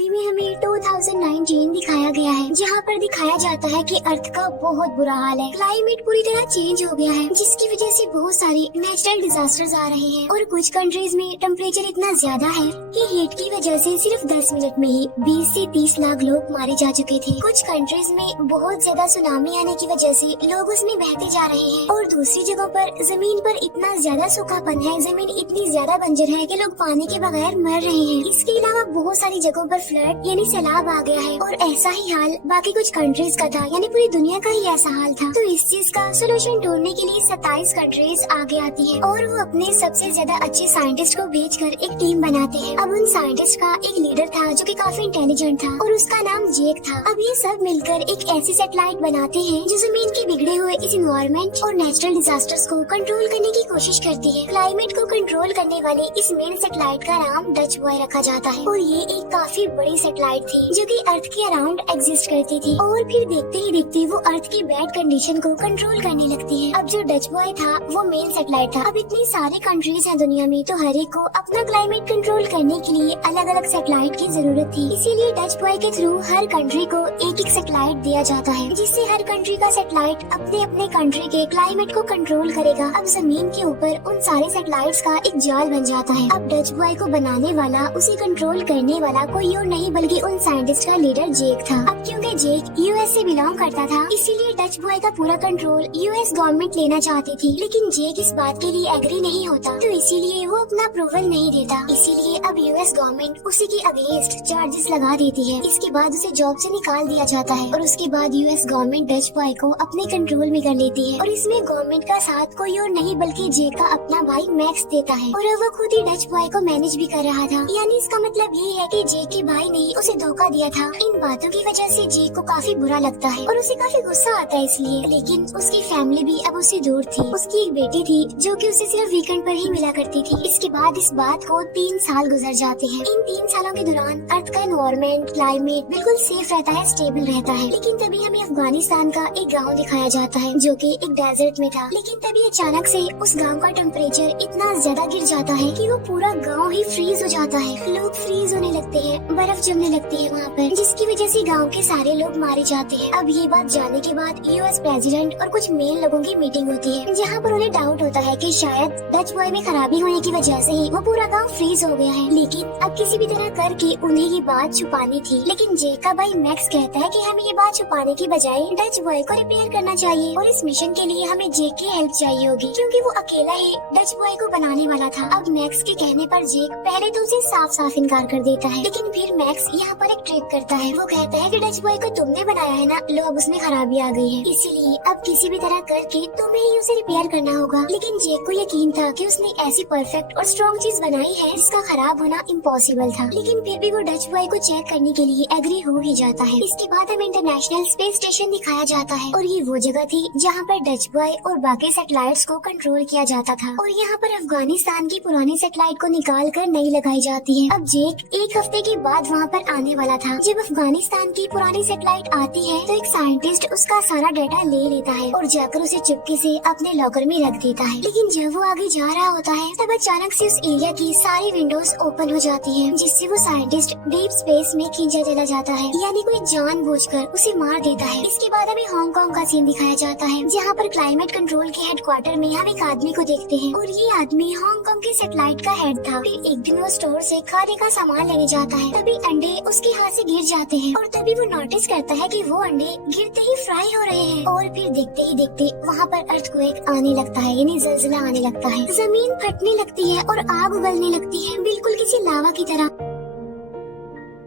Movie में हमें 2019 दिखाया गया है, जहाँ पर दिखाया जाता है कि अर्थ का बहुत बुरा हाल है। क्लाइमेट पूरी तरह चेंज हो गया है, जिसकी वजह से बहुत सारे नेचुरल डिजास्टर्स आ रहे हैं और कुछ कंट्रीज में टेम्परेचर इतना ज्यादा है कि हीट की वजह से सिर्फ 10 मिनट में ही 20 से 30 लाख लोग मारे जा चुके थे। कुछ कंट्रीज में बहुत ज्यादा सुनामी आने की वजह से लोग उसमें बहते जा रहे हैं और दूसरी जगहों पर जमीन पर इतना ज्यादा सूखापन है, जमीन इतनी ज्यादा बंजर है कि लोग पानी के बगैर मर रहे हैं। इसके अलावा बहुत सारी जगहों पर फ्लड यानी सैलाब आ गया है और ऐसा ही हाल बाकी कुछ कंट्रीज का था, यानी पूरी दुनिया का ही ऐसा हाल था। तो इस चीज का सोल्यूशन ढूंढने के लिए 27 कंट्रीज आगे आती है और वो अपने सबसे ज्यादा अच्छे साइंटिस्ट को भेजकर एक टीम बनाते हैं। अब उन साइंटिस्ट का एक लीडर था जो कि काफी इंटेलिजेंट था और उसका नाम जेक था। अब ये सब मिलकर एक ऐसी सैटेलाइट बनाते हैं जो जमीन के बिगड़े हुए इस इन्वायरमेंट और नेचुरल डिजास्टर्स को कंट्रोल करने की कोशिश करती है। क्लाइमेट को कंट्रोल करने वाले इस मेन सैटेलाइट का नाम डच बॉय रखा जाता है और ये एक काफी बड़ी सैटेलाइट थी जो कि अर्थ के अराउंड एग्जिस्ट करती थी और फिर देखते ही देखते वो अर्थ की बैड कंडीशन को कंट्रोल करने लगती है। अब जो डच बॉय था वो मेन सैटेलाइट था। अब इतनी सारी कंट्रीज हैं दुनिया में, तो हर एक को अपना क्लाइमेट कंट्रोल करने के लिए अलग अलग सैटेलाइट की जरूरत थी। इसीलिए डच बॉय के थ्रू हर कंट्री को एक एक सैटेलाइट दिया जाता है, जिससे हर कंट्री का सैटेलाइट अपने अपने कंट्री के क्लाइमेट को कंट्रोल करेगा। अब जमीन के ऊपर उन सारे सैटेलाइट्स का एक जाल बन जाता है। अब डच बॉय को बनाने वाला, उसे कंट्रोल करने वाला कोई और नहीं बल्कि उन साइंटिस्ट का लीडर जेक था। अब क्योंकि जेक यूएस से बिलोंग करता था, इसीलिए डच बॉय का पूरा कंट्रोल यूएस गवर्नमेंट लेना चाहती थी, लेकिन जेक इस बात के लिए एग्री नहीं होता, तो इसीलिए वो अपना अप्रूवल नहीं देता। इसीलिए अब यूएस गवर्नमेंट उसी के अगेंस्ट चार्जेस लगा देती है। इसके बाद उसे जॉब से निकाल दिया जाता है और उसके बाद यूएस गवर्नमेंट डच बॉय को अपने कंट्रोल में कर लेती है और इसमें गवर्नमेंट का साथ कोई और नहीं बल्कि जेक का अपना भाई मैक्स देता है और वो खुद ही डच बॉय को मैनेज भी कर रहा था। यानी इसका मतलब ये है कि जेक के भाई ने उसे धोखा दिया था। इन बातों की वजह से जेक को काफी बुरा लगता है और उसे काफी गुस्सा आता है इसलिए। लेकिन उसकी फैमिली भी अब उससे दूर थी। उसकी एक बेटी थी जो कि उसे सिर्फ वीकेंड पर ही मिला करती थी। इसके बाद इस बात को 3 साल गुजर जाते हैं। इन 3 सालों के दौरान अर्थ का एनवायरमेंट, क्लाइमेट बिल्कुल सेफ रहता है, स्टेबल रहता है। लेकिन तभी हमें अफगानिस्तान का एक गाँव दिखाया जाता है जो की एक डेजर्ट में था। लेकिन तभी अचानक से उस गाँव का टेम्परेचर इतना ज्यादा गिर जाता है कि वो पूरा गाँव ही फ्रीज हो जाता है। लोग फ्रीज होने लगते हैं, बर्फ जमने लगती है वहाँ पर, जिसकी वजह से गांव के सारे लोग मारे जाते हैं। अब ये बात जानने के बाद यूएस प्रेसिडेंट और कुछ मेन लोगों की मीटिंग होती है, जहाँ पर उन्हें डाउट होता है कि शायद डच बॉय में खराबी होने की वजह से ही वो पूरा गांव फ्रीज हो गया है। लेकिन अब किसी भी तरह करके उन्हें ये बात छुपानी थी। लेकिन जेक का भाई मैक्स कहता है कि हमें ये बात छुपाने की बजाय डच बॉय को रिपेयर करना चाहिए और इस मिशन के लिए हमें जेक की हेल्प चाहिए होगी, क्योंकि वो अकेला ही डच बॉय को बनाने वाला था। अब मैक्स के कहने पर जेक पहले तो उसे साफ साफ इनकार कर देता है, लेकिन फिर मैक्स यहाँ पर एक ट्रिक करता है। वो कहता है कि डच बॉय को तुमने बनाया है ना, लो अब उसमें खराबी आ गई है, इसीलिए अब किसी भी तरह करके तुम्हें ही उसे रिपेयर करना होगा। लेकिन जेक को यकीन था कि उसने ऐसी परफेक्ट और स्ट्रॉन्ग चीज बनाई है जिसका खराब होना इम्पॉसिबल था। लेकिन फिर भी वो डच बॉय को चेक करने के लिए एग्री हो ही जाता है। इसके बाद हमें इंटरनेशनल स्पेस स्टेशन दिखाया जाता है और ये वो जगह थी जहाँ पर डच बॉय और बाकी सैटेलाइट्स को कंट्रोल किया जाता था और यहाँ पर अफगानिस्तान की पुरानी सैटेलाइट को निकाल कर नई लगाई जाती है। अब जेक एक हफ्ते के बाद वहाँ पर आने वाला था। जब अफगानिस्तान की पुरानी सैटेलाइट आती है तो एक साइंटिस्ट उसका सारा डाटा ले लेता है और जाकर उसे चुपके से अपने लॉकर में रख देता है। लेकिन जब वो आगे जा रहा होता है तब अचानक से उस एरिया की सारी विंडोज ओपन हो जाती हैं, जिससे वो साइंटिस्ट डीप स्पेस में खींचा चला जाता है, यानी कोई जानबूझकर उसे मार देता है। इसके बाद हमें हांगकांग का सीन दिखाया जाता है, जहाँ पर क्लाइमेट कंट्रोल के हेडक्वार्टर में हम एक आदमी को देखते हैं और ये आदमी हांगकांग की सैटेलाइट का हेड था। फिर एक दिन वो स्टोर से खाने का सामान लेने जाता है, तभी अंडे उसके हाथ से गिर जाते हैं और तभी वो नोटिस करता है कि वो अंडे गिरते ही फ्राई हो रहे हैं और फिर देखते ही देखते वहाँ पर अर्थक्वेक आने लगता है, यानी ज़लज़ला आने लगता है। जमीन फटने लगती है और आग उगलने लगती है, बिल्कुल किसी लावा की तरह।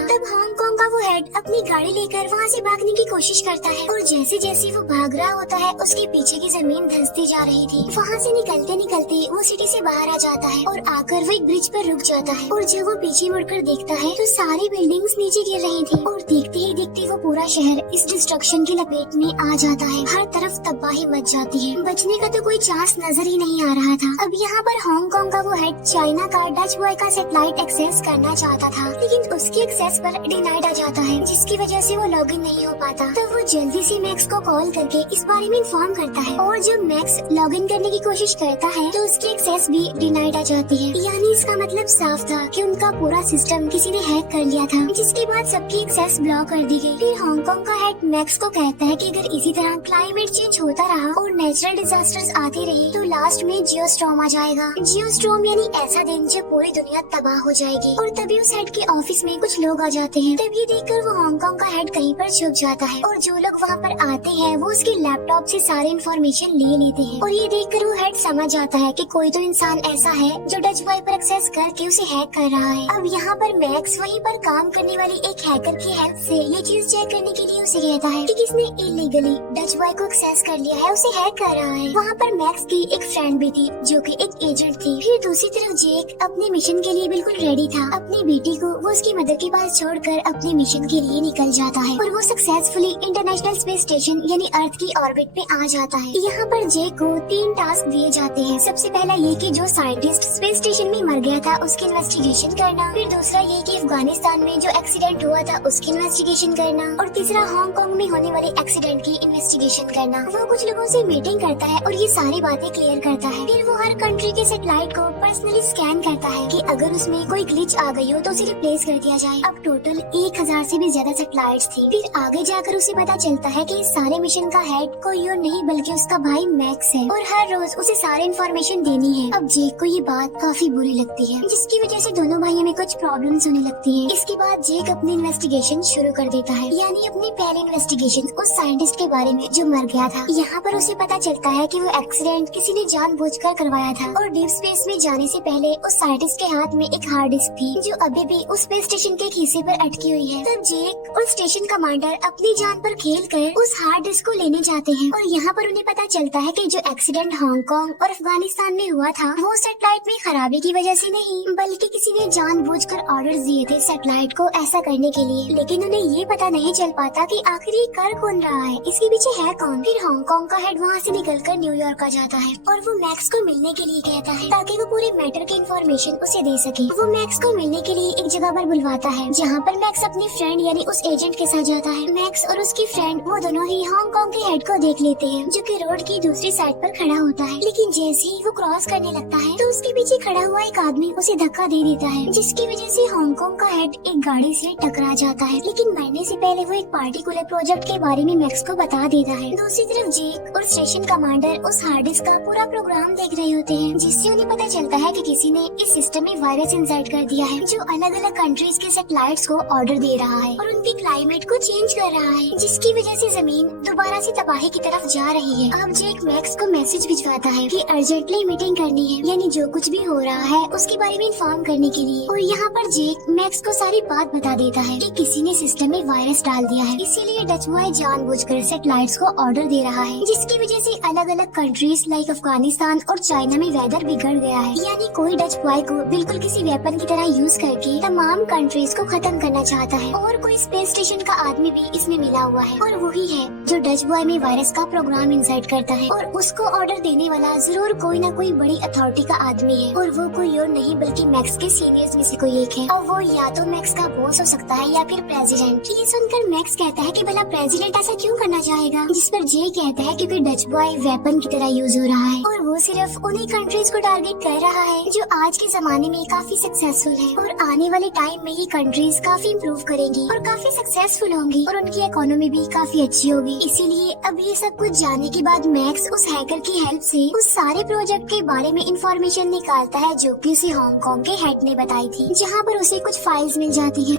तब हांगकांग का वो हेड अपनी गाड़ी लेकर वहाँ से भागने की कोशिश करता है और जैसे जैसे वो भाग रहा होता है उसके पीछे की जमीन धंसती जा रही थी। वहाँ से निकलते निकलते वो सिटी से बाहर आ जाता है और आकर वो एक ब्रिज पर रुक जाता है और जब वो पीछे मुड़कर देखता है तो सारी बिल्डिंग्स नीचे गिर रही थी और देखते ही देखते वो पूरा शहर इस डिस्ट्रक्शन की लपेट में आ जाता है। हर तरफ तबाही मच जाती है, बचने का तो कोई चांस नजर ही नहीं आ रहा था। अब यहाँ पर हांगकांग का वो हेड चाइना का डच बॉय का सैटेलाइट एक्सेस करना चाहता था, लेकिन उसकी एक्सेस पर डिनाइड आ जाता है, जिसकी वजह से वो लॉग इन नहीं हो पाता। तो वो जल्दी से मैक्स को कॉल करके इस बारे में इन्फॉर्म करता है, और जब मैक्स लॉग इन करने की कोशिश करता है तो उसकी एक्सेस भी डिनाइड आ जाती है। यानी इसका मतलब साफ था कि उनका पूरा सिस्टम किसी ने हैक कर लिया था, जिसके बाद सबकी एक्सेस ब्लॉक कर दी गई। फिर हांगकांग का हेड मैक्स को कहता है कि अगर इसी तरह क्लाइमेट चेंज होता रहा और नेचुरल डिजास्टर्स आते रहे तो लास्ट में जियोस्टॉर्म आ जाएगा। जियोस्टॉर्म यानी ऐसा दिन जब पूरी दुनिया तबाह हो जाएगी। और तभी उस हेड के ऑफिस में कुछ लोग आ जाते हैं। तब ये देखकर वो हांगकांग का हेड कहीं पर छुप जाता है, और जो लोग वहाँ पर आते हैं वो उसके लैपटॉप से सारे इन्फॉर्मेशन ले लेते हैं। और ये देखकर वो हेड समझ जाता है कि कोई तो इंसान ऐसा है जो डच बॉय पर एक्सेस करके उसे हैक कर रहा है। अब यहाँ पर मैक्स वहीं पर काम करने वाली एक हैकर की हेल्प से ये चीज चेक करने के लिए उसे कहता है कि किसने इलीगली डच बॉय को एक्सेस कर लिया है, उसे हैक कर रहा है। वहाँ पर मैक्स की एक फ्रेंड भी थी जो कि एक एजेंट थी। फिर दूसरी तरफ जेक अपने मिशन के लिए बिल्कुल रेडी था। अपनी बेटी को वो उसकी मदर के पास छोड़कर अपने मिशन के लिए निकल जाता है, और वो सक्सेसफुली इंटरनेशनल स्पेस स्टेशन यानी अर्थ की ऑर्बिट पे आ जाता है। यहाँ पर जेक को 3 टास्क दिए जाते हैं। सबसे पहला ये कि जो साइंटिस्ट स्पेस स्टेशन में मर गया था उसकी इन्वेस्टिगेशन करना, फिर दूसरा ये कि अफगानिस्तान में जो एक्सीडेंट हुआ था उसकी इन्वेस्टिगेशन करना, और तीसरा हांगकांग में होने वाले एक्सीडेंट की इन्वेस्टिगेशन करना। वो कुछ लोगों से मीटिंग करता है और ये सारी बातें क्लियर करता है। फिर वो हर कंट्री के सैटेलाइट को पर्सनली स्कैन करता है कि अगर उसमें कोई ग्लिच आ गई हो तो उसे रिप्लेस कर दिया जाए। अब टोटल 1000 से भी ज्यादा सैटेलाइट्स थी। फिर आगे जाकर उसे पता चलता है कि इस सारे मिशन का हेड कोई और नहीं बल्कि उसका भाई मैक्स है, और हर रोज उसे सारी इन्फॉर्मेशन देनी है। अब जेक को ये बात काफी बुरी लगती है, जिसकी वजह से दोनों भाइयों में कुछ प्रॉब्लम्स होने लगती हैं। इसके बाद जेक अपनी इन्वेस्टिगेशन शुरू कर देता है, यानी अपनी पहली इन्वेस्टिगेशन उस साइंटिस्ट के बारे में जो मर गया था। यहाँ पर उसे पता चलता है कि वो एक्सीडेंट किसी ने जानबूझकर करवाया था, और डीप स्पेस में जाने से पहले उस साइंटिस्ट के हाथ में एक हार्ड डिस्क थी जो अभी भी उस स्पेस स्टेशन के हिस्से पर अटकी हुई है। तब जेक और स्टेशन कमांडर अपनी जान पर खेलकर उस हार्ड डिस्क को लेने जाते हैं, और यहाँ पर उन्हें पता चलता है कि जो एक्सीडेंट हांगकांग और अफगानिस्तान में हुआ था वो सैटेलाइट में खराबी की वजह से नहीं बल्कि किसी ने जानबूझकर ऑर्डर दिए थे सैटेलाइट को ऐसा करने के लिए। लेकिन उन्हें ये पता नहीं चल पाता कि आखिर ये कर कौन रहा है, इसके पीछे है कौन। फिर हांगकांग का हेड वहाँ से निकलकर न्यूयॉर्क आ जाता है, और वो मैक्स को मिलने के लिए कहता है ताकि वो पूरे मैटर की इन्फॉर्मेशन उसे दे सके। वो मैक्स को मिलने के लिए एक जगह पर बुलवाता है, जहाँ पर मैक्स अपने फ्रेंड यानी उस एजेंट के साथ जाता है। मैक्स और उसकी फ्रेंड वो दोनों ही हांगकांग के हेड को देख लेते हैं, जो कि रोड की दूसरी साइड पर खड़ा होता है। लेकिन जैसे ही वो क्रॉस करने लगता है तो उसके पीछे खड़ा हुआ एक आदमी उसे धक्का दे देता है, जिसकी वजह से हांगकांग का हेड एक गाड़ी से टकरा जाता है। लेकिन मरने से पहले वो एक पार्टिकुलर प्रोजेक्ट के बारे में मैक्स को बता देता है। दूसरी तरफ जेक और स्टेशन कमांडर उस हार्ड डिस्क का पूरा प्रोग्राम देख रहे होते हैं, जिससे उन्हें पता चलता है कि किसी ने इस सिस्टम में वायरस इंसर्ट कर दिया है, जो अलग अलग कंट्रीज के सैटेलाइट्स को ऑर्डर दे रहा है और उनकी क्लाइमेट को चेंज कर रहा है, जिसकी वजह से जमीन दोबारा से तबाही की तरफ जा रही है। अब जेक मैक्स को मैसेज भिजवाता है कि अर्जेंटली मीटिंग करनी है, यानी जो कुछ भी हो रहा है उसके बारे में इन्फॉर्म करने के लिए। और यहाँ पर जेक मैक्स को सारी बात बता देता है कि किसी ने सिस्टम में वायरस डाल दिया है, इसीलिए डच बॉय जानबूझकर सैटेलाइट्स को ऑर्डर दे रहा है, जिसकी वजह से अलग अलग कंट्रीज लाइक अफगानिस्तान और चाइना में वेदर बिगड़ गया है। यानी कोई डच बॉय को बिल्कुल किसी वेपन की तरह यूज करके तमाम कंट्रीज को खत्म करना चाहता है, और कोई स्पेस स्टेशन का आदमी भी इसमें मिला हुआ है, और वही है जो डच बॉय में वायरस का प्रोग्राम इंसर्ट करता है, और उसको ऑर्डर देने वाला जरूर कोई न कोई बड़ी अथॉरिटी का आदमी है, और वो कोई और नहीं बल्कि मैक्स के सीनियर्स में से कोई एक है। और वो या तो मैक्स का बॉस हो सकता है या फिर प्रेसिडेंट। ये सुनकर मैक्स कहता है कि भला प्रेसिडेंट ऐसा क्यों करना चाहेगा, जिस पर जे कहता है क्योंकि डच बॉय वेपन की तरह यूज हो रहा है, और वो सिर्फ उन्हीं कंट्रीज को टारगेट कर रहा है जो आज के जमाने में काफी सक्सेसफुल है, और आने वाले टाइम में ये कंट्रीज काफी इम्प्रूव करेंगी और काफी सक्सेसफुल होंगी, और उनकी इकोनॉमी भी काफी अच्छी होगी। इसीलिए अब ये सब कुछ जानने के बाद मैक्स उस हैकर की हेल्प से उस सारे प्रोजेक्ट के बारे में इंफॉर्मेशन निकालता है जो कि उसे हांगकांग के हेड ने बताई थी, जहाँ पर उसे कुछ फाइल्स मिल जाती है,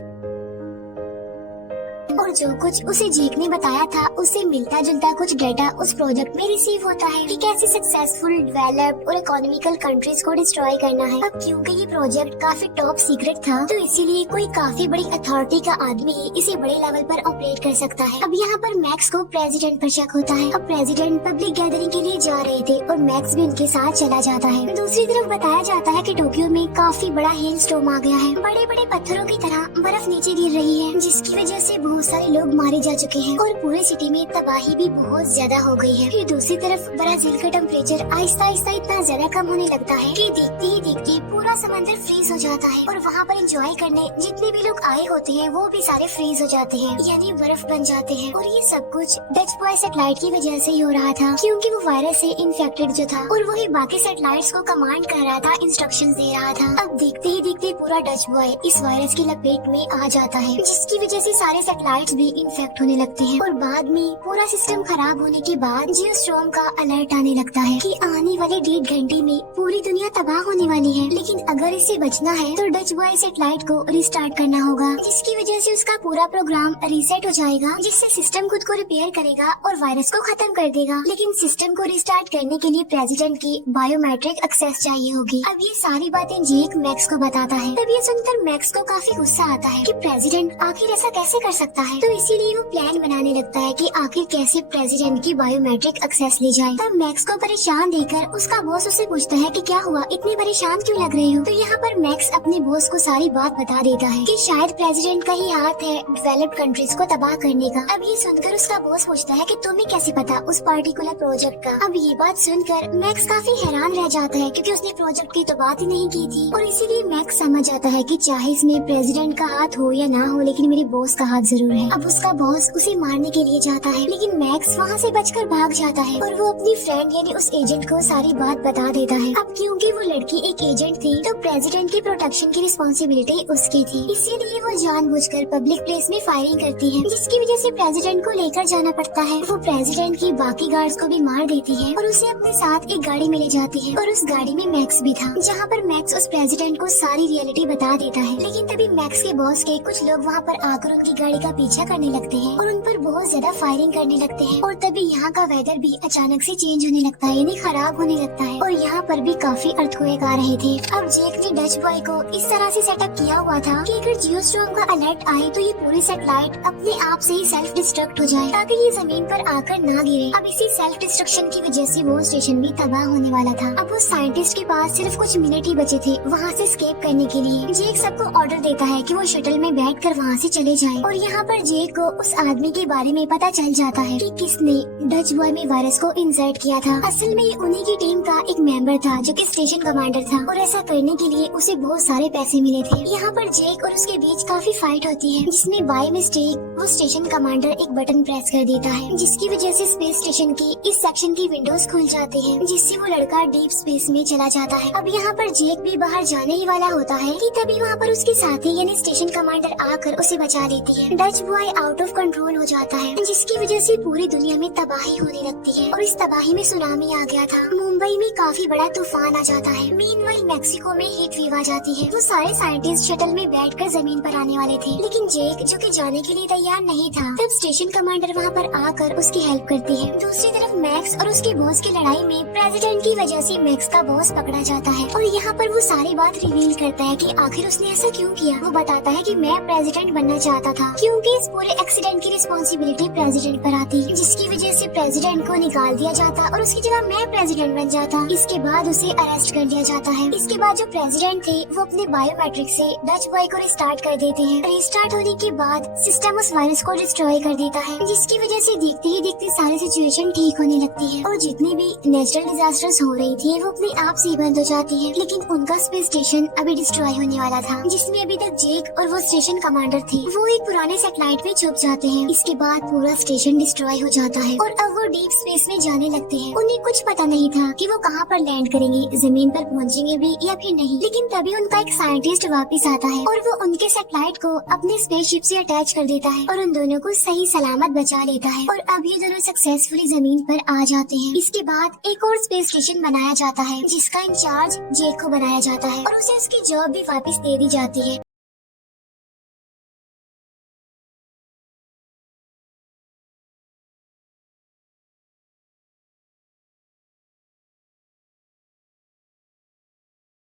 और जो कुछ उसे जेक ने बताया था उससे मिलता जुलता कुछ डेटा उस प्रोजेक्ट में रिसीव होता है कि कैसे सक्सेसफुल डेवलप्ड और इकोनॉमिकल कंट्रीज को डिस्ट्रॉय करना है। अब क्योंकि ये प्रोजेक्ट काफी टॉप सीक्रेट था तो इसीलिए कोई काफी बड़ी अथॉरिटी का आदमी ही इसे बड़े लेवल पर ऑपरेट कर सकता है। अब यहाँ पर मैक्स को प्रेसिडेंट पर शक होता है। अब प्रेसिडेंट पब्लिक गैदरिंग के लिए जा रहे थे और मैक्स भी उनके साथ चला जाता है। दूसरी तरफ बताया जाता है कि टोक्यो में काफी बड़ा हेल स्टॉर्म आ गया है, बड़े बड़े पत्थरों की तरह बर्फ नीचे गिर रही है, जिसकी वजह से बहुत सारे सारे लोग मारे जा चुके हैं और पूरे सिटी में तबाही भी बहुत ज्यादा हो गई है। फिर दूसरी तरफ ब्राजील का टेम्परेचर आहिस्ता आहिस्ता इतना ज्यादा कम होने लगता है कि देखते ही देखते पूरा समंदर फ्रीज हो जाता है और वहाँ पर एंजॉय करने जितने भी लोग आए होते हैं वो भी सारे फ्रीज हो जाते हैं, यानी बर्फ बन जाते हैं। और ये सब कुछ डच बॉय सैटेलाइट की वजह से ही हो रहा था, क्योंकि वो वायरस से इन्फेक्टेड जो था और वही बाकी सैटेलाइट्स को कमांड कर रहा था, इंस्ट्रक्शंस दे रहा था। अब देखते ही देखते पूरा डच बॉय इस वायरस की लपेट में आ जाता है, जिसकी वजह से सारे सैटेलाइट्स भी इन्फेक्ट होने लगते हैं और बाद में पूरा सिस्टम खराब होने के बाद जियोस्टॉर्म का अलर्ट आने लगता है कि आने वाले 1.5 घंटे में पूरी दुनिया तबाह होने वाली है। लेकिन अगर इसे बचना है तो डच बॉय सैटेलाइट को रिस्टार्ट करना होगा, जिसकी वजह से उसका पूरा प्रोग्राम रीसेट हो जाएगा, जिससे सिस्टम खुद को रिपेयर करेगा और वायरस को खत्म कर देगा। लेकिन सिस्टम को रिस्टार्ट करने के लिए प्रेसिडेंट की बायोमेट्रिक एक्सेस चाहिए होगी। अब ये सारी बातें जेक मैक्स को बताता है। तब ये सुनकर मैक्स को काफी गुस्सा आता है कि प्रेसिडेंट आखिर ऐसा कैसे कर सकता है। तो इसीलिए वो प्लान बनाने लगता है कि आखिर कैसे प्रेसिडेंट की बायोमेट्रिक एक्सेस ली जाए। तब मैक्स को परेशान देखकर उसका बॉस उससे पूछता है कि क्या हुआ, इतने परेशान क्यों लग रहे हो। तो यहाँ पर मैक्स अपने बॉस को सारी बात बता देता है कि शायद प्रेसिडेंट का ही हाथ है डेवलप्ड कंट्रीज को तबाह करने का। अब ये सुनकर उसका बॉस पूछता है कि तुम्हें कैसे पता उस पार्टिकुलर प्रोजेक्ट का। अब ये बात सुनकर मैक्स काफी हैरान रह जाता है, क्योंकि उसने प्रोजेक्ट की तो बात ही नहीं की थी। और इसीलिए मैक्स समझ जाता है कि चाहे इसमें प्रेसिडेंट का हाथ हो या ना हो, लेकिन मेरे बॉस का हाथ जरूर है। अब उसका बॉस उसे मारने के लिए जाता है, लेकिन मैक्स वहाँ से बचकर भाग जाता है और वो अपनी फ्रेंड यानी उस एजेंट को सारी बात बता देता है। अब क्योंकि वो लड़की एक एजेंट थी तो प्रेसिडेंट की प्रोटेक्शन की रिस्पॉन्सिबिलिटी उसकी थी, इसीलिए वो जानबूझकर पब्लिक प्लेस में फायरिंग करती है, जिसकी वजह से प्रेसिडेंट को लेकर जाना पड़ता है। वो प्रेसिडेंट की बाकी गार्ड्स को भी मार देती है और उसे अपने साथ एक गाड़ी में ले जाती है और उस गाड़ी में मैक्स भी था, जहाँ पर मैक्स उस प्रेसिडेंट को सारी रियलिटी बता देता है। लेकिन तभी मैक्स के बॉस के कुछ लोग वहाँ पर आकर उनकी गाड़ी का पीछा करने लगते हैं और उन पर बहुत ज्यादा फायरिंग करने लगते हैं। और तभी यहाँ का वेदर भी अचानक से चेंज होने लगता है, यानी खराब होने लगता है और यहाँ पर भी काफी अर्थक्वेक आ रहे थे। अब जेक ने डच बॉय को इस तरह से सेटअप किया हुआ था कि अगर जियोस्टॉर्म का अलर्ट आए तो ये पूरी सैटेलाइट अपने आप से ही सेल्फ डिस्ट्रक्ट हो जाए, ताकि ये जमीन पर आकर ना गिरे। अब इसी सेल्फ डिस्ट्रक्शन की वजह से वो स्टेशन भी तबाह होने वाला था। अब उस साइंटिस्ट के पास सिर्फ कुछ मिनट ही बचे थे वहाँ से एस्केप करने के लिए। जेक सबको ऑर्डर देता है कि वो शटल में बैठकर वहाँ से चले जाएं। और यहाँ पर जेक को उस आदमी के बारे में पता चल जाता है कि किसने डच बॉय में वायरस को इंसर्ट किया था। असल में ये उन्हीं की टीम का एक मेंबर था जो कि स्टेशन कमांडर था, और ऐसा करने के लिए उसे बहुत सारे पैसे मिले थे। यहाँ पर जेक और उसके बीच काफी फाइट होती है, जिसमें बाय मिस्टेक वो स्टेशन कमांडर एक बटन प्रेस कर देता है, जिसकी वजह से स्पेस स्टेशन की इस सेक्शन की विंडोज खुल जाती हैं, जिससे वो लड़का डीप स्पेस में चला जाता है। अब यहाँ पर जेक भी बाहर जाने ही वाला होता है कि तभी वहाँ पर उसके साथी यानी स्टेशन कमांडर आकर उसे बचा लेती है। Dutch boy out of control हो जाता है, जिसकी वजह से पूरी दुनिया में तबाही होने लगती है और इस तबाही में सुनामी आ गया था। मुंबई में काफी बड़ा तूफान आ जाता है। मीनवाइल मैक्सिको में हीट वेव आ जाती है। वो सारे साइंटिस्ट शटल में बैठकर जमीन पर आने वाले थे, लेकिन जेक जो कि जाने के लिए तैयार नहीं था, तब स्टेशन कमांडर वहाँ पर आकर उसकी हेल्प करती है। दूसरी तरफ मैक्स और उसके बॉस की लड़ाई में प्रेसिडेंट की वजह से मैक्स का बॉस पकड़ा जाता है और यहाँ पर वो सारी बात रिवील करता है कि आखिर उसने ऐसा क्यों किया। वो बताता है कि मैं प्रेसिडेंट बनना चाहता था, क्योंकि इस पूरे एक्सीडेंट की रिस्पॉन्सिबिलिटी प्रेसिडेंट पर आती, जिसकी वजह से प्रेसिडेंट को निकाल दिया जाता और उसकी जगह मैं प्रेसिडेंट बन जाता। इसके बाद उसे अरेस्ट कर लिया जाता है। इसके बाद जो प्रेसिडेंट थे वो अपने बायोमेट्रिक से डच बॉय को रिस्टार्ट कर देते हैं। रिस्टार्ट होने के बाद सिस्टम उस वायरस को डिस्ट्रॉय कर देता है, जिसकी वजह से देखते ही देखते सारी सिचुएशन ठीक होने लगती है और जितनी भी नेचुरल डिजास्टर्स हो रही थी वो अपने आप से बंद हो जाती है। लेकिन उनका स्पेस स्टेशन अभी डिस्ट्रॉय होने वाला था, जिसमें अभी तक जेक और वो स्टेशन कमांडर थे वो एक पुराने सैटेलाइट में छुप जाते हैं। इसके बाद पूरा स्टेशन डिस्ट्रॉय हो जाता है और अब वो डीप स्पेस में जाने लगते हैं। उन्हें कुछ पता नहीं था कि वो कहाँ पर लैंड करेंगे, जमीन पर पहुँचेंगे भी या फिर नहीं। लेकिन तभी उनका एक साइंटिस्ट वापस आता है और वो उनके सैटेलाइट को अपने स्पेसशिप से अटैच कर देता है और उन दोनों को सही सलामत बचा लेता है और अब ये दोनों सक्सेसफुली जमीन पर आ जाते हैं। इसके बाद एक और स्पेस स्टेशन बनाया जाता है, जिसका इंचार्ज जेक को बनाया जाता है और उसे उसकी जॉब भी वापस दे दी जाती है।